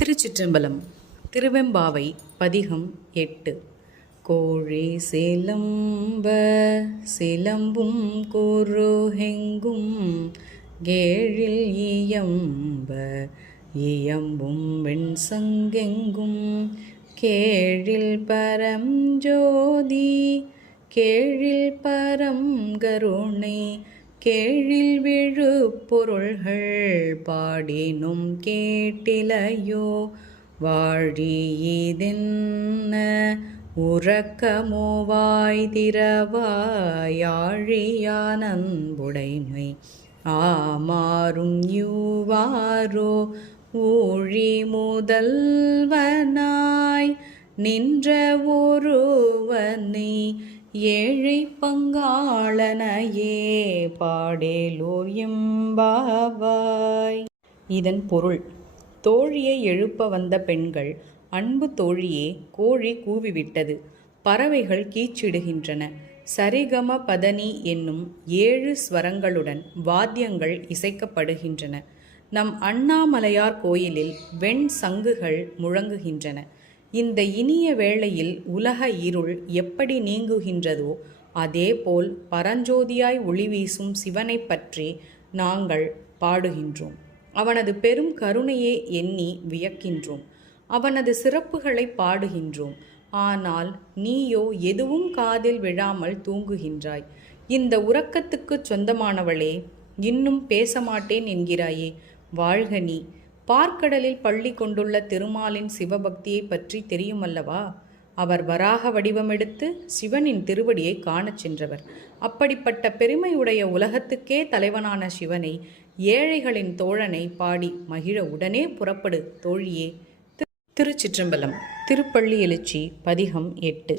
திருச்சிற்றம்பலம் திருவெம்பாவை பதிகம் எட்டு. கோழி சிலம்ப சிலம்பும் குருஹெங்கும் கேழில் இயம்ப இயம்பும் வெண்சங்கெங்கும் கேழில் பரம் ஜோதி கேழில் பரம் கருணை கேழில் விழு பொருள்கள் பாடினும் கேட்டிலையோ? வாழியதென்ன உறக்கமோ வாய்திரவாயாழியானன்புடைமை ஆமாறும் யூவாரோ? ஊழி முதல்வனாய் நின்ற ஒருவனை ஏழை பங்காளனையே பாடேலோர் எம்பாவாய். இதன் பொருள் தோழியை எழுப்ப வந்த பெண்கள் அன்பு தோழியே கோழி கூவிவிட்டது. பறவைகள் கீச்சிடுகின்றன. சரிகம பதனி என்னும் ஏழு ஸ்வரங்களுடன் வாத்தியங்கள் இசைக்கப்படுகின்றன. நம் அண்ணாமலையார் கோயிலில் வெண் சங்குகள் முழங்குகின்றன. இந்த இனிய வேளையில் உலக இருள் எப்படி நீங்குகின்றதோ அதேபோல் பரஞ்சோதியாய் ஒளி வீசும் சிவனைப் பற்றி நாங்கள் பாடுகின்றோம். அவனது பெரும் கருணையே எண்ணி வியக்கின்றோம். அவனது சிறப்புகளை பாடுகின்றோம். ஆனால் நீயோ எதுவும் காதில் விழாமல் தூங்குகின்றாய். இந்த உறக்கத்துக்கு சொந்தமானவளே இன்னும் பேச மாட்டேன் என்கிறாயே. வாழ்க நீ பார்க்கடலில் பள்ளி கொண்டுள்ள திருமாலின் சிவபக்தியை பற்றி தெரியுமல்லவா? அவர் வராக வடிவமெடுத்து சிவனின் திருவடியை காணச் சென்றவர். அப்படிப்பட்ட பெருமையுடைய உலகத்துக்கே தலைவனான சிவனை ஏழைகளின் தோழனை பாடி மகிழ உடனே புறப்படு தோழியே. திருச்சிற்றம்பலம் திருப்பள்ளி எழுச்சி பதிகம் எட்டு.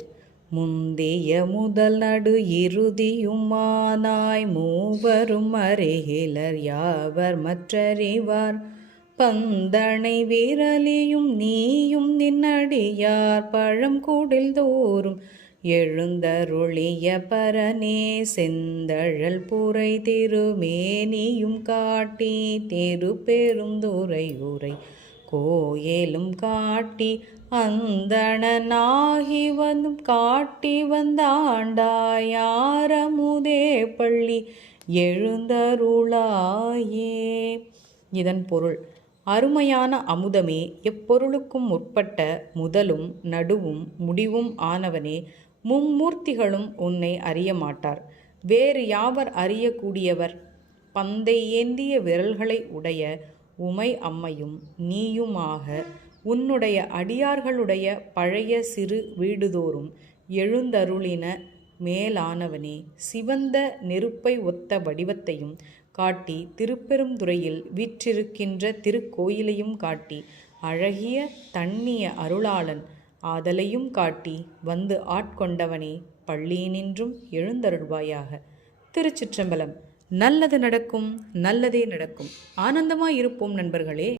முந்தைய முதல் நடு இறுதியுமானாய் மூவரும் அருகிலர் யாவர் மற்றறிவார்? பந்தனை விரலியும் நீயும் நின்னடியார் பழம் கூடில் தோறும் எழுந்தருளிய பரனே செந்தழல் புரை திருமேனியும் காட்டி தெரு உரை கோயிலும் காட்டி அந்தணனாகி வந்தும் காட்டி வந்தாண்டாயாரமுதே பள்ளி எழுந்தருளாயே. இதன் பொருள் அருமையான அமுதமே எப்பொருளுக்கும் முற்பட்ட முதலும் நடுவும் முடிவும் ஆனவனே மும்மூர்த்திகளும் உன்னை அறிய மாட்டார் வேறு யாவர் அறியக்கூடியவர்? பந்தை ஏந்திய விரல்களை உடைய உமை அம்மையும் நீயுமாக உன்னுடைய அடியார்களுடைய பழைய சிறு வீடுதோறும் எழுந்தருளின மேலானவனே சிவந்த நெருப்பை ஒத்த வடிவத்தையும் காட்டி திருப்பெருந்துறையில் வீற்றிருக்கின்ற திருக்கோயிலையும் காட்டி அழகிய தண்ணிய அருளாளன் ஆதலையும் காட்டி வந்து ஆட்கொண்டவனே பள்ளியினின்றும் எழுந்தருள்வாயாக. திருச்சிற்றம்பலம் நல்லது நடக்கும் நல்லதே நடக்கும். ஆனந்தமாய் இருப்போம் நண்பர்களே.